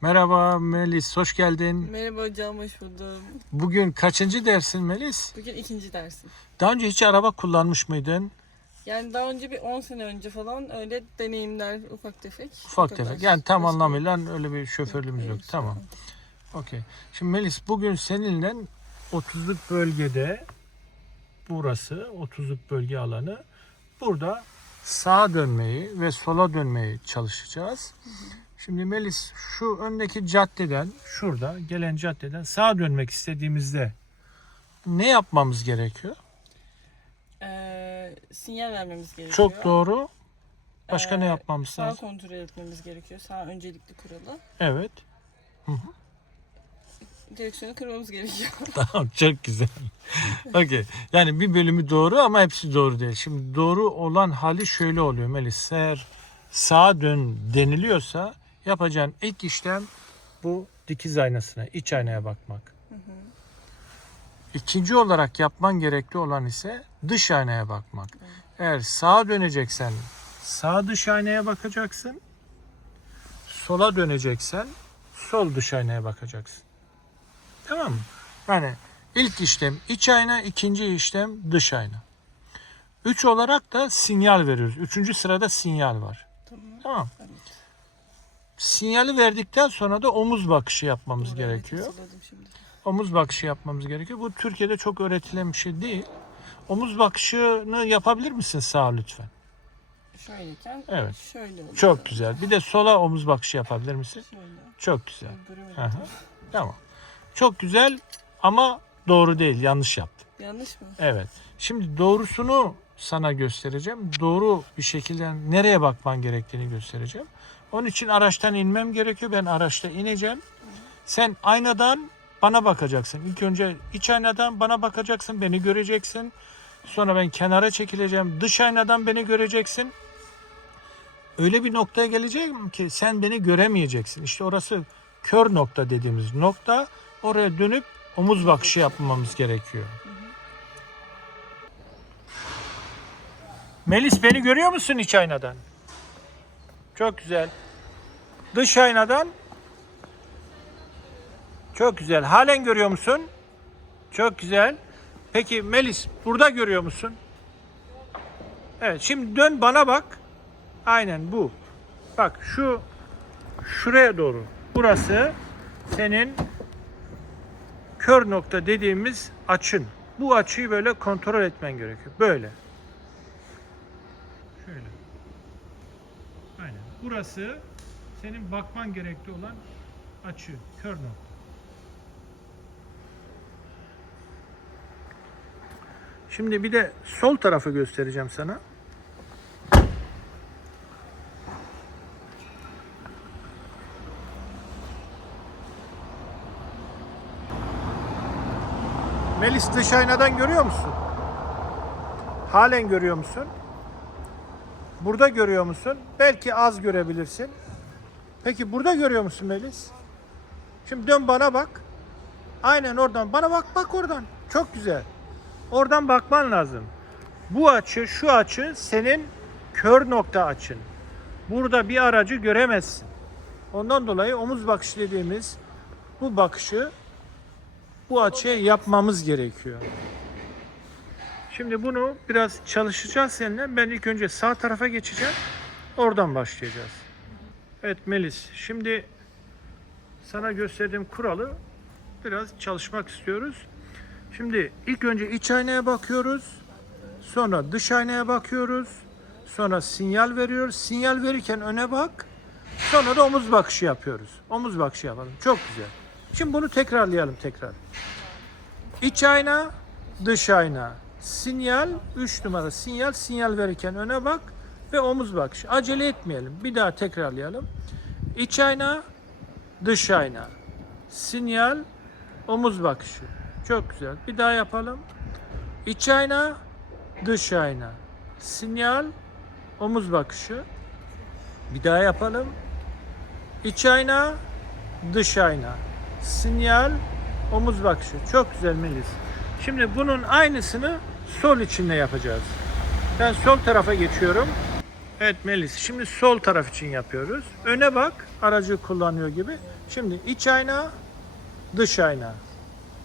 Merhaba Melis, hoş geldin. Merhaba hocam, hoş buldum. Bugün kaçıncı dersin Melis? Bugün ikinci dersim. Daha önce hiç araba kullanmış mıydın? Yani daha önce bir 10 sene önce falan öyle deneyimler ufak tefek. Ufak tefek. Yani tam Başka- anlamıyla öyle bir şoförlüğümüz yok. Evet, Tamam. Okey. Şimdi Melis bugün seninle 30'luk bölgede burası 30'luk bölge alanı. Burada sağa dönmeyi ve sola dönmeyi çalışacağız. Şimdi Melis şu öndeki caddeden şurada gelen caddeden sağa dönmek istediğimizde ne yapmamız gerekiyor? Ee, sinyal vermemiz gerekiyor. Çok doğru. Başka ne Ee, yapmamız Sağ lazım? kontrol etmemiz gerekiyor. Sağ öncelikli kuralı. Evet. Direksiyonu kırmamız gerekiyor. Tamam çok güzel. Okey. Yani bir bölümü doğru ama hepsi doğru değil. Şimdi doğru olan hali şöyle oluyor Melis. Eğer sağa dön deniliyorsa yapacağın ilk işlem bu dikiz aynasına, iç aynaya bakmak. İkinci olarak yapman gerekli olan ise dış aynaya bakmak. Eğer sağa döneceksen sağ dış aynaya bakacaksın. Sola döneceksen sol dış aynaya bakacaksın. Tamam mı? Yani ilk işlem iç ayna, ikinci işlem dış ayna. Üç olarak da sinyal veriyoruz. Üçüncü sırada sinyal var. tamam. Tamam. Evet. Sinyali verdikten sonra da omuz bakışı yapmamız Doğru, gerekiyor. Omuz bakışı yapmamız gerekiyor. Bu Türkiye'de çok öğretilen bir şey değil. Omuz bakışını yapabilir misin sağ lütfen? Şöyleyken Evet. şöyle oluyor. Çok güzel. Bir de sola omuz bakışı yapabilir misin? Şöyle. Çok güzel. Aha. Tamam. Çok güzel ama doğru değil. Yanlış yaptın. Yanlış mı? Evet. Şimdi doğrusunu sana göstereceğim. Doğru bir şekilde nereye bakman gerektiğini göstereceğim. Onun için araçtan inmem gerekiyor. Ben araçta ineceğim. Sen aynadan bana bakacaksın. İlk önce iç aynadan bana bakacaksın. Beni göreceksin. Sonra ben kenara çekileceğim. Dış aynadan beni göreceksin. Öyle bir noktaya geleceğim ki sen beni göremeyeceksin. İşte orası kör nokta dediğimiz nokta. Oraya dönüp omuz bakışı yapmamız gerekiyor. Melis beni görüyor musun iç aynadan? Çok güzel. Dış aynadan. Çok güzel. Halen görüyor musun? Çok güzel. Peki Melis burada görüyor musun? Evet şimdi dön bana bak. Aynen bu. Bak şu şuraya doğru. Burası senin kör nokta dediğimiz açın. Bu açıyı böyle kontrol etmen gerekiyor. Böyle. Şöyle. Aynen. Burası senin bakman gerekli olan açı, kör nokta. Şimdi bir de sol tarafı göstereceğim sana. Melis dış aynadan görüyor musun? Halen görüyor musun? Burada görüyor musun? Belki az görebilirsin. Peki burada görüyor musun Melis? Şimdi dön bana bak. Aynen oradan. Bana bak bak oradan. Çok güzel. Oradan bakman lazım. Bu açı, şu açı senin kör nokta açın. Burada bir aracı göremezsin. Ondan dolayı omuz bakışı dediğimiz bu bakışı bu açıya yapmamız gerekiyor. Şimdi bunu biraz çalışacağız seninle. Ben ilk önce sağ tarafa geçeceğim. Oradan başlayacağız. Evet Melis, şimdi sana gösterdiğim kuralı biraz çalışmak istiyoruz. Şimdi ilk önce iç aynaya bakıyoruz. Sonra dış aynaya bakıyoruz. Sonra sinyal veriyoruz. Sinyal verirken öne bak. Sonra da omuz bakışı yapıyoruz. Omuz bakışı yapalım. Çok güzel. Şimdi bunu tekrarlayalım tekrar. İç ayna, dış ayna. Sinyal, 3 numara sinyal. Sinyal verirken öne bak ve omuz bakışı. Acele etmeyelim. Bir daha tekrarlayalım. İç ayna, dış ayna. Sinyal, omuz bakışı. Çok güzel. Bir daha yapalım. İç ayna, dış ayna. Sinyal, omuz bakışı. Bir daha yapalım. İç ayna, dış ayna. Sinyal, omuz bakışı. Çok güzel Melis. Şimdi bunun aynısını sol içinde yapacağız. Ben sol tarafa geçiyorum. Evet Melis. Şimdi sol taraf için yapıyoruz. Öne bak. Aracı kullanıyor gibi. Şimdi iç ayna, dış ayna.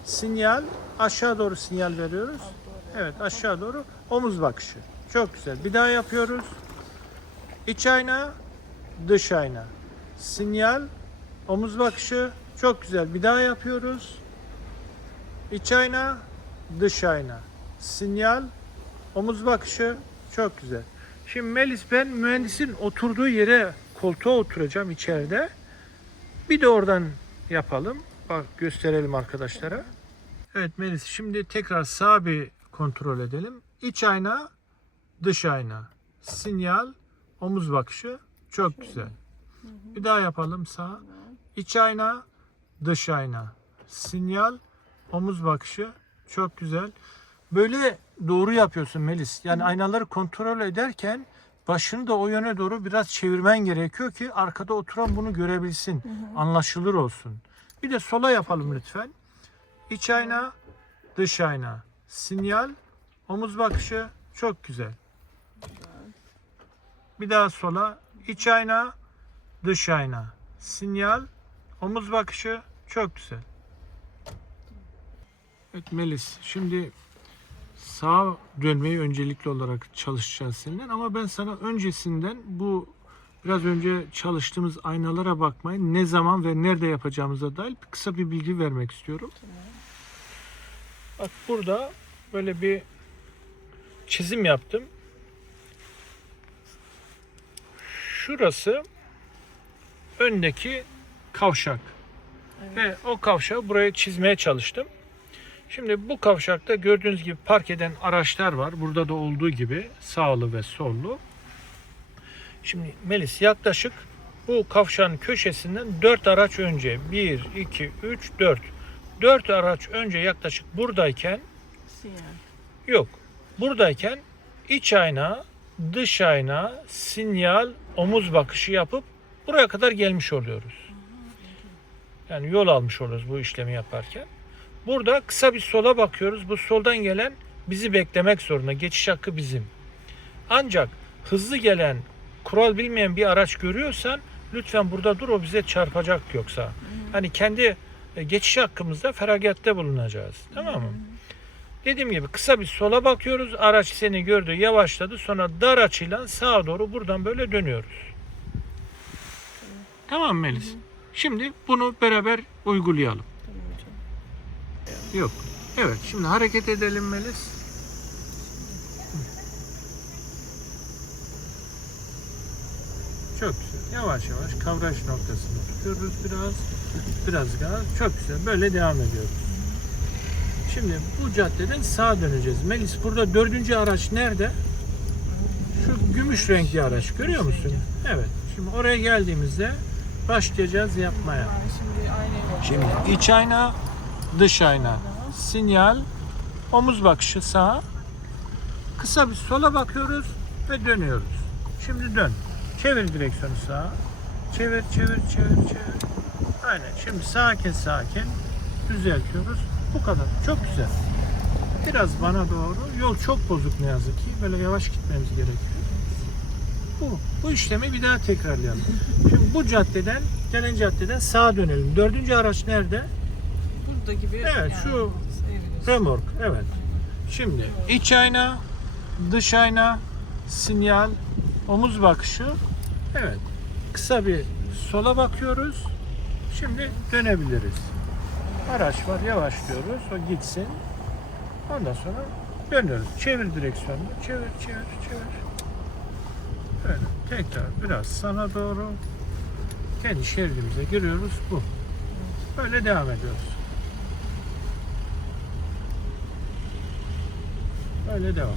Sinyal. Aşağı doğru sinyal veriyoruz. Evet aşağı doğru. Omuz bakışı. Çok güzel. Bir daha yapıyoruz. İç ayna, dış ayna. Sinyal, omuz bakışı. Çok güzel. Bir daha yapıyoruz. İç ayna, dış ayna. Sinyal, omuz bakışı. Çok güzel. Şimdi Melis ben mühendisin oturduğu yere koltuğa oturacağım içeride. Bir de oradan yapalım. Bak gösterelim arkadaşlara. Evet Melis şimdi tekrar sağ bir kontrol edelim. İç ayna, dış ayna. Sinyal, omuz bakışı. Çok güzel. Bir daha yapalım sağ. İç ayna, dış ayna. Sinyal, omuz bakışı. Çok güzel. Böyle doğru yapıyorsun Melis. Yani aynaları kontrol ederken başını da o yöne doğru biraz çevirmen gerekiyor ki arkada oturan bunu görebilsin. Anlaşılır olsun. Bir de sola yapalım lütfen. İç ayna, dış ayna. Sinyal, omuz bakışı çok güzel. Bir daha sola. İç ayna, dış ayna. Sinyal, omuz bakışı çok güzel. Evet Melis, şimdi sağa dönmeyi öncelikli olarak çalışacağız seninle ama ben sana öncesinden bu biraz önce çalıştığımız aynalara bakmayı ne zaman ve nerede yapacağımıza dair kısa bir bilgi vermek istiyorum. Bak burada böyle bir çizim yaptım. Şurası öndeki kavşak. Ve o kavşağı buraya çizmeye çalıştım. Şimdi bu kavşakta gördüğünüz gibi park eden araçlar var. Burada da olduğu gibi sağlı ve sollu. Şimdi Melis yaklaşık bu kavşağın köşesinden 4 araç önce 1, 2, 3, 4. 4 araç önce yaklaşık buradayken Sinyal. yok. Buradayken iç ayna, dış ayna, sinyal, omuz bakışı yapıp buraya kadar gelmiş oluyoruz. Yani yol almış oluyoruz bu işlemi yaparken. Burada kısa bir sola bakıyoruz. Bu soldan gelen bizi beklemek zorunda. Geçiş hakkı bizim. Ancak hızlı gelen, kural bilmeyen bir araç görüyorsan lütfen burada dur o bize çarpacak yoksa. Hani kendi e, geçiş hakkımızda feragatte bulunacağız. Tamam mı? Dediğim gibi kısa bir sola bakıyoruz. Araç seni gördü, yavaşladı. Sonra dar açıyla sağa doğru buradan böyle dönüyoruz. Tamam Melis? Şimdi bunu beraber uygulayalım. Yok. Evet şimdi hareket edelim Melis. Çok güzel. Yavaş yavaş kavraj noktasını tutuyoruz biraz. Biraz gaz. Çok güzel. Böyle devam ediyoruz. Şimdi bu caddeden sağa döneceğiz. Melis burada dördüncü araç nerede? Şu gümüş renkli araç görüyor musun? Evet. Şimdi oraya geldiğimizde başlayacağız yapmaya. Şimdi iç ayna, dış ayna, sinyal, omuz bakışı sağa. Kısa bir sola bakıyoruz ve dönüyoruz. Şimdi dön. Çevir direksiyonu sağa. Çevir, çevir, çevir, çevir. Aynen. Şimdi sakin sakin düzeltiyoruz. Bu kadar. Çok güzel. Biraz bana doğru. Yol çok bozuk ne yazık ki. Böyle yavaş gitmemiz gerekiyor. Bu. Bu işlemi bir daha tekrarlayalım. Şimdi bu caddeden, gelen caddeden sağa dönelim. Dördüncü araç nerede? Burada gibi. Evet, şu sayabiliriz. Remork. Evet. Şimdi iç ayna, dış ayna, sinyal, omuz bakışı. Evet. Kısa bir sola bakıyoruz. Şimdi dönebiliriz. Araç var yavaşlıyoruz. O gitsin. Ondan sonra dönüyoruz. Çevir direksiyonu. Çevir, çevir, çevir. Böyle tekrar biraz sana doğru kendi şeridimize giriyoruz. Bu. Böyle devam ediyoruz. Öyle devam.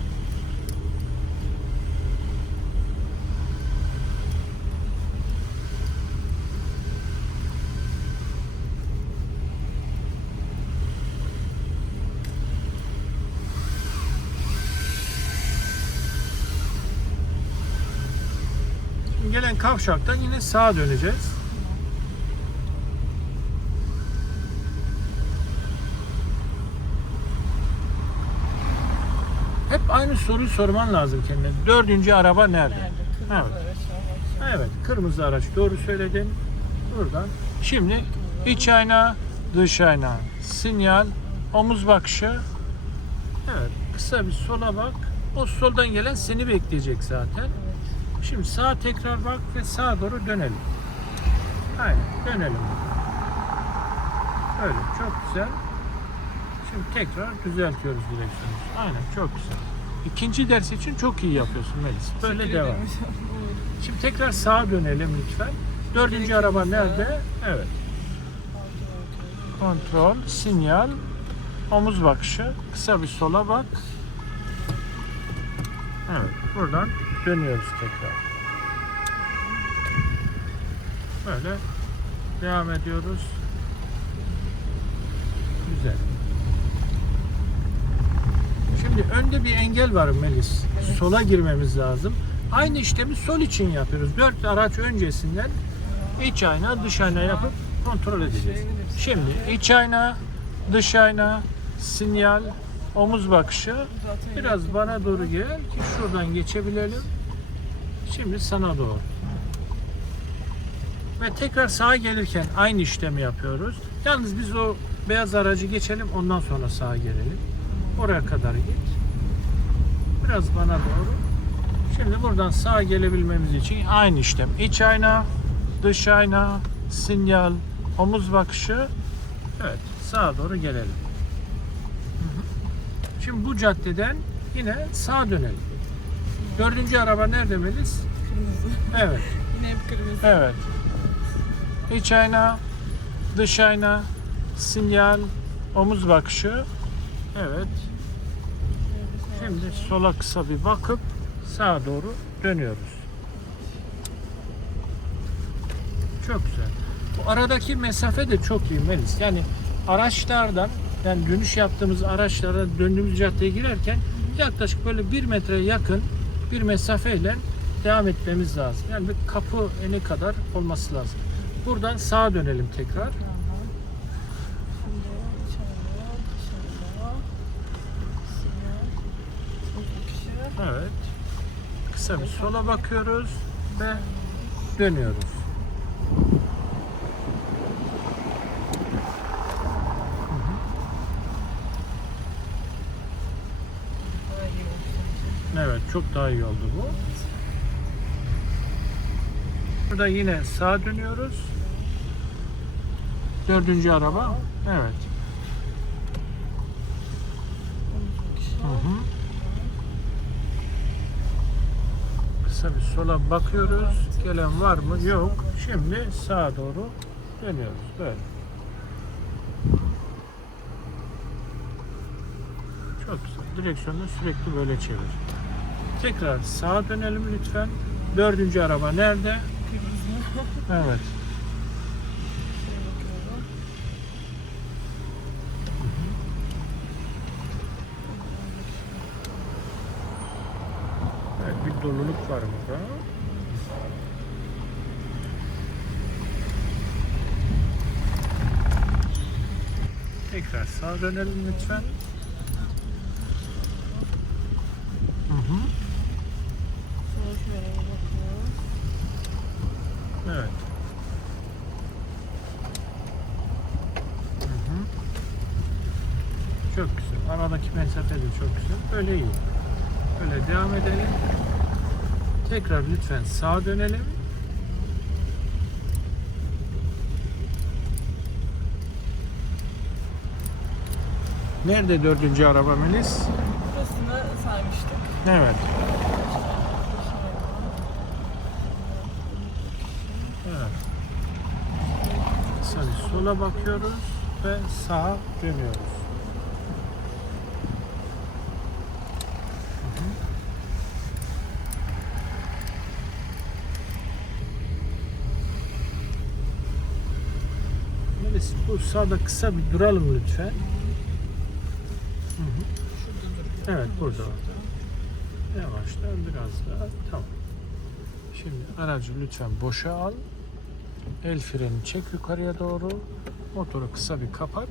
Gelen kavşaktan yine sağa döneceğiz. Hep aynı soruyu sorman lazım kendine. Dördüncü araba nerede? Nerede? Evet. Evet, bak. Evet, kırmızı araç doğru söyledin. Buradan. Şimdi iç ayna, dış ayna, sinyal, omuz bakışı. Evet, kısa bir sola bak. O soldan gelen seni bekleyecek zaten. Şimdi sağa tekrar bak ve sağa doğru dönelim. Aynen, dönelim. Öyle, çok güzel. Şimdi tekrar düzeltiyoruz direksiyonu. Aynen, çok güzel. İkinci ders için çok iyi yapıyorsun Melis. Böyle devam. Şimdi tekrar sağa dönelim lütfen. Dördüncü araba nerede? Evet. Kontrol, sinyal, omuz bakışı. Kısa bir sola bak. Evet, buradan dönüyoruz tekrar. Böyle devam ediyoruz. Güzel. Şimdi önde bir engel var Melis. Evet. Sola girmemiz lazım. Aynı işlemi sol için yapıyoruz. Dört araç öncesinden iç ayna, dış ayna yapıp kontrol edeceğiz. Çevirebiliriz. Şimdi iç ayna, dış ayna, sinyal, omuz bakışı. Biraz bana doğru gel ki şuradan geçebilelim. Şimdi sana doğru. Ve tekrar sağa gelirken aynı işlemi yapıyoruz. Yalnız biz o beyaz aracı geçelim ondan sonra sağa gelelim. Oraya kadar git. Biraz bana doğru. Şimdi buradan sağa gelebilmemiz için aynı işlem. İç ayna, dış ayna, sinyal, omuz bakışı. Evet, sağa doğru gelelim. Şimdi bu caddeden yine sağa dönelim. Dördüncü araba nerede Melis? Kırmızı. Evet, Yine hep kırmızı. evet. İç ayna, dış ayna, sinyal, omuz bakışı. Evet. Şimdi sola kısa bir bakıp sağa doğru dönüyoruz. Çok güzel. Bu aradaki mesafe de çok iyi Melis. Yani araçlardan yani dönüş yaptığımız araçlara döndüğümüz caddeye girerken yaklaşık böyle bir metre yakın bir mesafeyle devam etmemiz lazım. Yani bir kapı eni kadar olması lazım. Buradan sağa dönelim tekrar. Aha. Şimdi dışarıda, dışarıda. Sinyal. Sol bakışı. Evet. Kısa bir sola bakıyoruz ve dönüyoruz. Evet, çok daha iyi oldu bu. Burada yine sağa dönüyoruz. Dördüncü araba. Evet. Omuz bakışı. Hı hı. Kısa bir sola bakıyoruz. Gelen var mı? Yok. Şimdi sağa doğru dönüyoruz. Böyle. Çok güzel. Direksiyonu sürekli böyle çevir. Tekrar sağa dönelim lütfen. Dördüncü araba nerede? Kırmızı. Evet. Şöyle bakıyorum. Evet, bir doluluk var burada. Tekrar sağa dönelim lütfen. Hı hı. Evet. Hı hı. Çok güzel. Aradaki mesafe de çok güzel. Böyle iyi. Böyle devam edelim. Tekrar lütfen sağa dönelim. Nerede dördüncü araba Melis? Burasını saymıştık. Evet. Evet. Kısa bir sola bakıyoruz ve sağa dönüyoruz. Hı hı. Melis bu sağda kısa bir duralım lütfen. Hı hı. Evet burada. Yavaşla biraz daha. Tamam. Şimdi aracı lütfen boşa al. El freni çek yukarıya doğru. Motoru kısa bir kapat.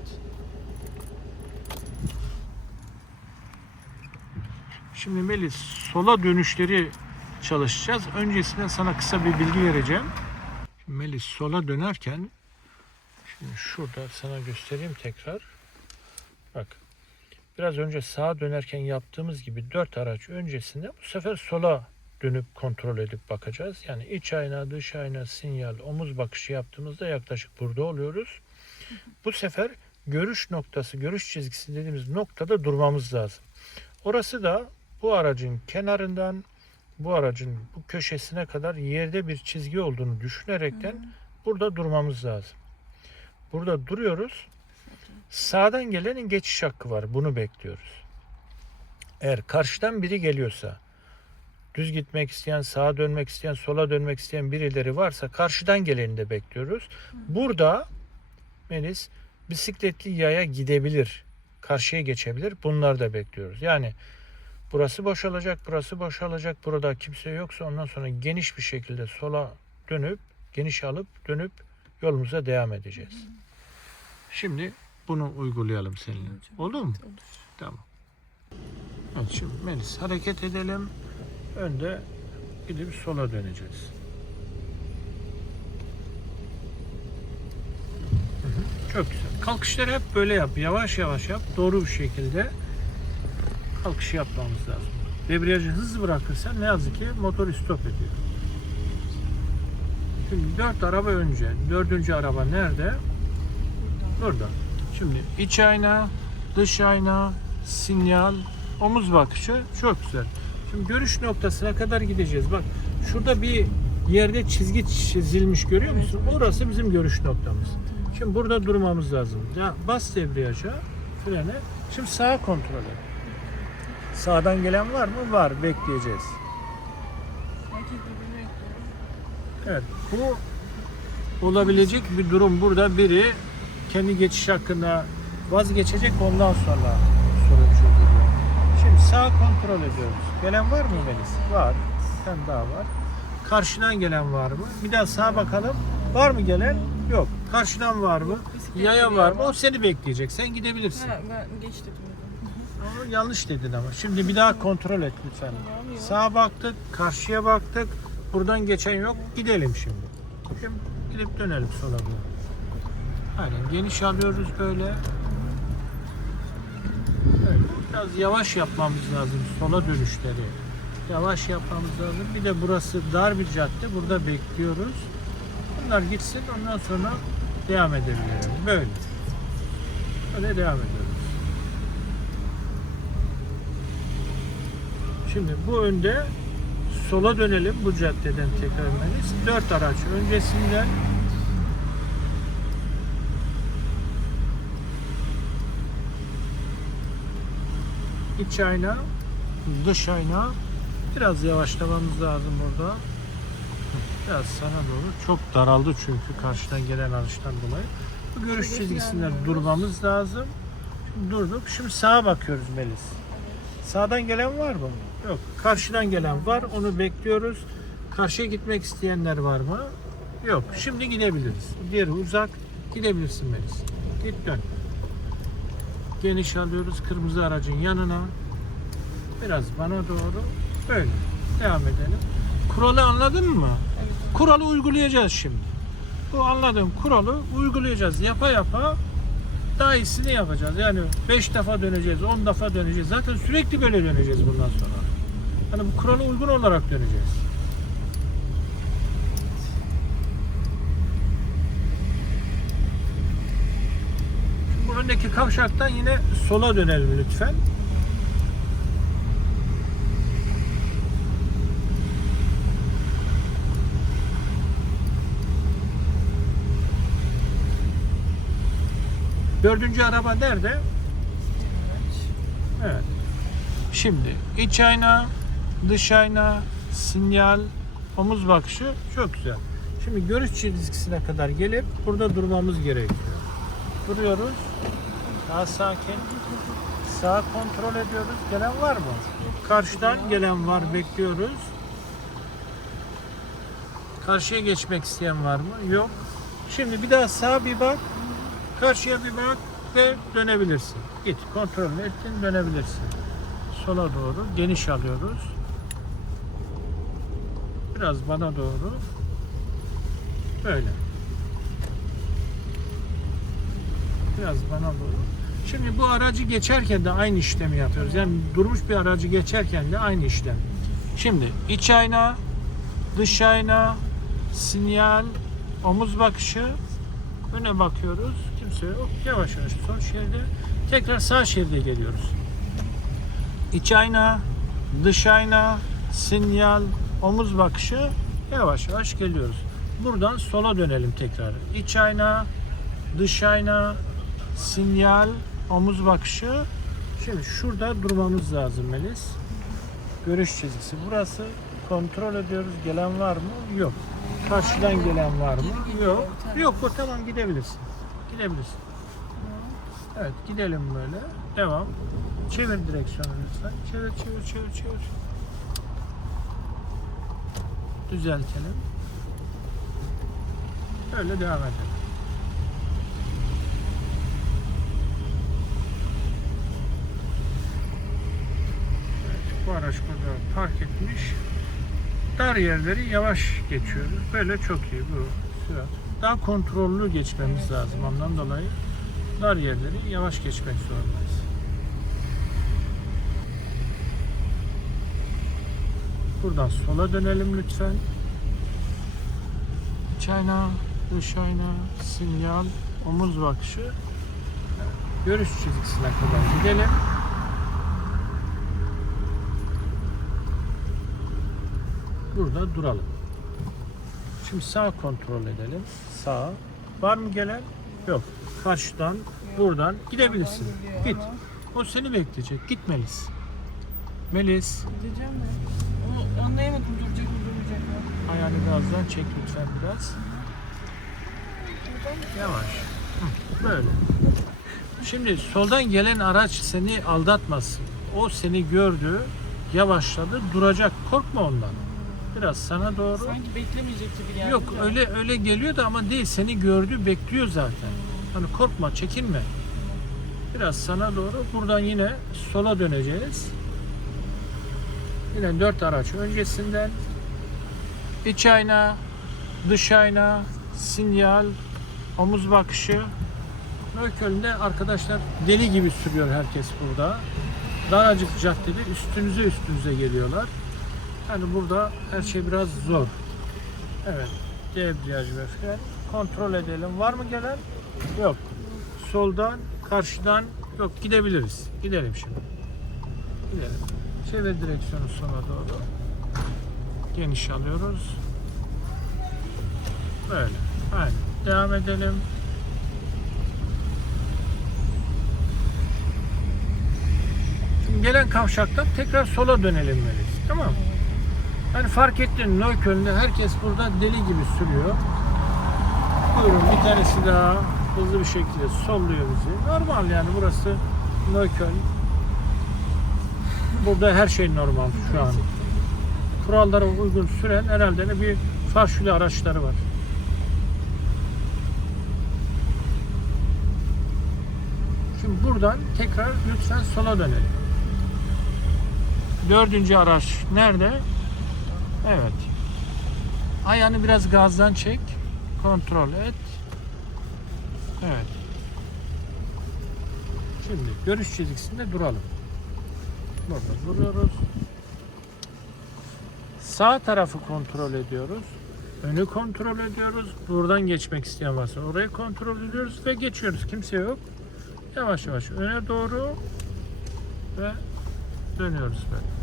Şimdi Melis sola dönüşleri çalışacağız. Öncesinde sana kısa bir bilgi vereceğim. Melis sola dönerken şimdi şurada sana göstereyim tekrar. Bak. Biraz önce sağa dönerken yaptığımız gibi dört araç öncesinde bu sefer sola dönüp kontrol edip bakacağız. Yani iç ayna, dış ayna, sinyal, omuz bakışı yaptığımızda yaklaşık burada oluyoruz. Bu sefer görüş noktası, görüş çizgisi dediğimiz noktada durmamız lazım. Orası da bu aracın kenarından bu aracın bu köşesine kadar yerde bir çizgi olduğunu düşünerekten burada durmamız lazım. Burada duruyoruz. Sağdan gelenin geçiş hakkı var. Bunu bekliyoruz. Eğer karşıdan biri geliyorsa düz gitmek isteyen, sağa dönmek isteyen, sola dönmek isteyen birileri varsa karşıdan geleni de bekliyoruz. Burada Melis bisikletli yaya gidebilir. Karşıya geçebilir. Bunları da bekliyoruz. Yani burası boşalacak, burası boşalacak. Burada kimse yoksa ondan sonra geniş bir şekilde sola dönüp, geniş alıp dönüp yolumuza devam edeceğiz. Şimdi bunu uygulayalım seninle. Oldu mu? Olur. Tamam. Evet şimdi Melis hareket edelim. Önde gidip sola döneceğiz. Hı hı, Çok güzel. Kalkışları hep böyle yap. Yavaş yavaş yap. Doğru bir şekilde kalkış yapmamız lazım. Debriyajı hızlı bırakırsan ne yazık ki motor stop ediyor. Şimdi dört araba önce. Dördüncü araba nerede? Burada. Şimdi iç ayna, dış ayna, sinyal, omuz bakışı çok güzel. Şimdi görüş noktasına kadar gideceğiz. Bak şurada bir yerde çizgi çizilmiş görüyor musun? Orası bizim görüş noktamız. Şimdi burada durmamız lazım. Ya bas debriyaja, frene. Şimdi sağa kontrol et. Sağdan gelen var mı? Var. Bekleyeceğiz. Herkes birbirini bekliyor. Evet. Bu olabilecek bir durum. Burada biri kendi geçiş hakkında vazgeçecek ondan sonra sorun çözülüyor. Şimdi sağ kontrol ediyoruz. Gelen var mı Melis? Var. Tane daha var. Karşıdan gelen var mı? Bir daha sağa bakalım. Var mı gelen? Yok. Karşıdan var mı? Yaya var mı? ama. O seni bekleyecek. Sen gidebilirsin. Ha ben geç dedim. Onu yanlış dedin ama. Şimdi bir daha kontrol et lütfen. Sağa baktık, karşıya baktık. Buradan geçen yok. Gidelim şimdi. Şimdi gidip dönelim sola doğru. Aynen geniş alıyoruz böyle. Evet, biraz yavaş yapmamız lazım sola dönüşleri. Yavaş yapmamız lazım. Bir de burası dar bir cadde. Burada bekliyoruz. Bunlar gitsin ondan sonra devam edebilirim. Böyle. Böyle devam ediyoruz. Şimdi bu önde sola dönelim bu caddeden tekrar Melis. Dört araç öncesinden iç ayna, dış ayna. Biraz yavaşlamamız lazım burada. Biraz sana doğru. Çok daraldı çünkü karşıdan gelen araçtan dolayı. Bu görüş çizgisinden durmamız lazım. Şimdi durduk. Şimdi sağa bakıyoruz Melis. Sağdan gelen var mı? Yok. Karşıdan gelen var. Onu bekliyoruz. Karşıya gitmek isteyenler var mı? Yok. Şimdi gidebiliriz. Diğeri uzak. Gidebilirsin Melis. Git dön. Geniş alıyoruz kırmızı aracın yanına. Biraz bana doğru. Böyle. Devam edelim. Kuralı anladın mı? Evet. Kuralı uygulayacağız şimdi. Bu anladığım kuralı uygulayacağız. Yapa yapa daha iyisini yapacağız. Yani 5 defa döneceğiz, 10 defa döneceğiz. Zaten sürekli böyle döneceğiz bundan sonra. Hani bu kurala uygun olarak döneceğiz. Şimdi bu öndeki kavşaktan yine sola dönelim lütfen. Dördüncü araba nerede? Evet. Şimdi iç ayna, dış ayna, sinyal, omuz bakışı çok güzel. Şimdi görüş çizgisine kadar gelip burada durmamız gerekiyor. Duruyoruz. Daha sakin. Sağ kontrol ediyoruz. Gelen var mı? Karşıdan gelen var. Bekliyoruz. Karşıya geçmek isteyen var mı? Yok. Şimdi bir daha sağa bir bak. Karşıya bir bak ve dönebilirsin. Git kontrol ettin dönebilirsin. Sola doğru geniş alıyoruz. Biraz bana doğru. Böyle. Biraz bana doğru. Şimdi bu aracı geçerken de aynı işlemi yapıyoruz. Yani durmuş bir aracı geçerken de aynı işlem. Şimdi iç ayna, dış ayna, sinyal, omuz bakışı, öne bakıyoruz. Kimse yok. Yavaş yavaş sol şeride. Tekrar sağ şeride geliyoruz. İç ayna, dış ayna, sinyal, omuz bakışı yavaş yavaş geliyoruz. Buradan sola dönelim tekrar. İç ayna, dış ayna, sinyal, omuz bakışı. Şimdi şurada durmamız lazım Melis. Görüş çizgisi burası. Kontrol ediyoruz. Gelen var mı? Yok. Karşıdan gelen var mı? Yok. Yok o tamam gidebilirsin. Gidebilirsin. Evet gidelim böyle. Devam. Çevir direksiyonu lütfen. Çevir çevir çevir çevir. Düzeltelim. Böyle devam edelim. Evet, bu araç burada park etmiş. Dar yerleri yavaş geçiyoruz. Böyle çok iyi bu sürat. Daha kontrollü geçmemiz lazım. Ondan dolayı dar yerleri yavaş geçmek zorundayız. Buradan sola dönelim lütfen. Dış ayna, sinyal, omuz bakışı. Görüş çizgisine kadar gidelim. Burada duralım. Şimdi sağ kontrol edelim. Sağ. Var mı gelen? Yok. Karşıdan, buradan gidebilirsin. Git. O seni bekleyecek. Git Melis. Gideceğim de. Onu anlayamadım duracak mı durmayacak mı? Ayağını gazdan çek lütfen biraz. Yavaş. Hı, Böyle. Şimdi soldan gelen araç seni aldatmasın. O seni gördü, yavaşladı, duracak. Korkma ondan. Biraz sana doğru. Sanki beklemeyecek gibi geldi. Yok de. öyle öyle geliyor da ama değil. Seni gördü, bekliyor zaten. Hani korkma, çekinme. Biraz sana doğru. Buradan yine sola döneceğiz. Yine dört araç öncesinden. İç ayna, dış ayna, sinyal, omuz bakışı. Neukölln'de arkadaşlar deli gibi sürüyor herkes burada. Daracık caddede üstünüze üstünüze geliyorlar. Yani burada her şey biraz zor. Evet. Debriyaj ve fren. Kontrol edelim. Var mı gelen? Yok. Soldan, karşıdan yok. Gidebiliriz. Gidelim şimdi. Gidelim. Çevir direksiyonu sona doğru. Geniş alıyoruz. Böyle. Aynen. Devam edelim. Şimdi gelen kavşaktan tekrar sola dönelim Melis. Tamam mı? Hani fark ettin Neukölln'de herkes burada deli gibi sürüyor. Buyurun bir tanesi daha hızlı bir şekilde solluyor bizi. Normal yani burası Neukölln. Burada her şey normal şu an. Kurallara uygun süren herhalde bir farşülü araçları var. Şimdi buradan tekrar lütfen sola dönelim. Dördüncü araç nerede? Evet. Ayağını biraz gazdan çek. Kontrol et. Evet. Şimdi görüş çizgisinde duralım. Burada duruyoruz. Sağ tarafı kontrol ediyoruz. Önü kontrol ediyoruz. Buradan geçmek isteyen varsa orayı kontrol ediyoruz ve geçiyoruz. Kimse yok. Yavaş yavaş öne doğru ve dönüyoruz böyle.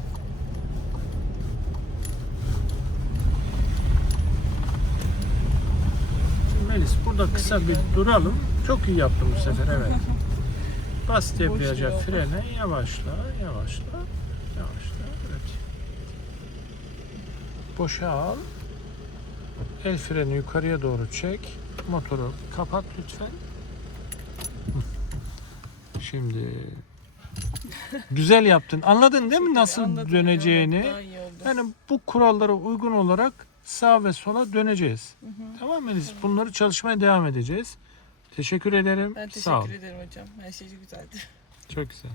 Melis burada kısa bir duralım. Çok iyi yaptın bu sefer evet. Bas debriyaja yolda. frene yavaşla yavaşla yavaşla evet. Boşa al. El freni yukarıya doğru çek. Motoru kapat lütfen. Şimdi güzel yaptın. Anladın değil mi nasıl Anladım, döneceğini? Yani bu kurallara uygun olarak sağ ve sola döneceğiz. Tamam mı Melis? Bunları çalışmaya devam edeceğiz. Teşekkür ederim. Ben Sağ ol. teşekkür ederim hocam. Her şey güzeldi. Çok güzel.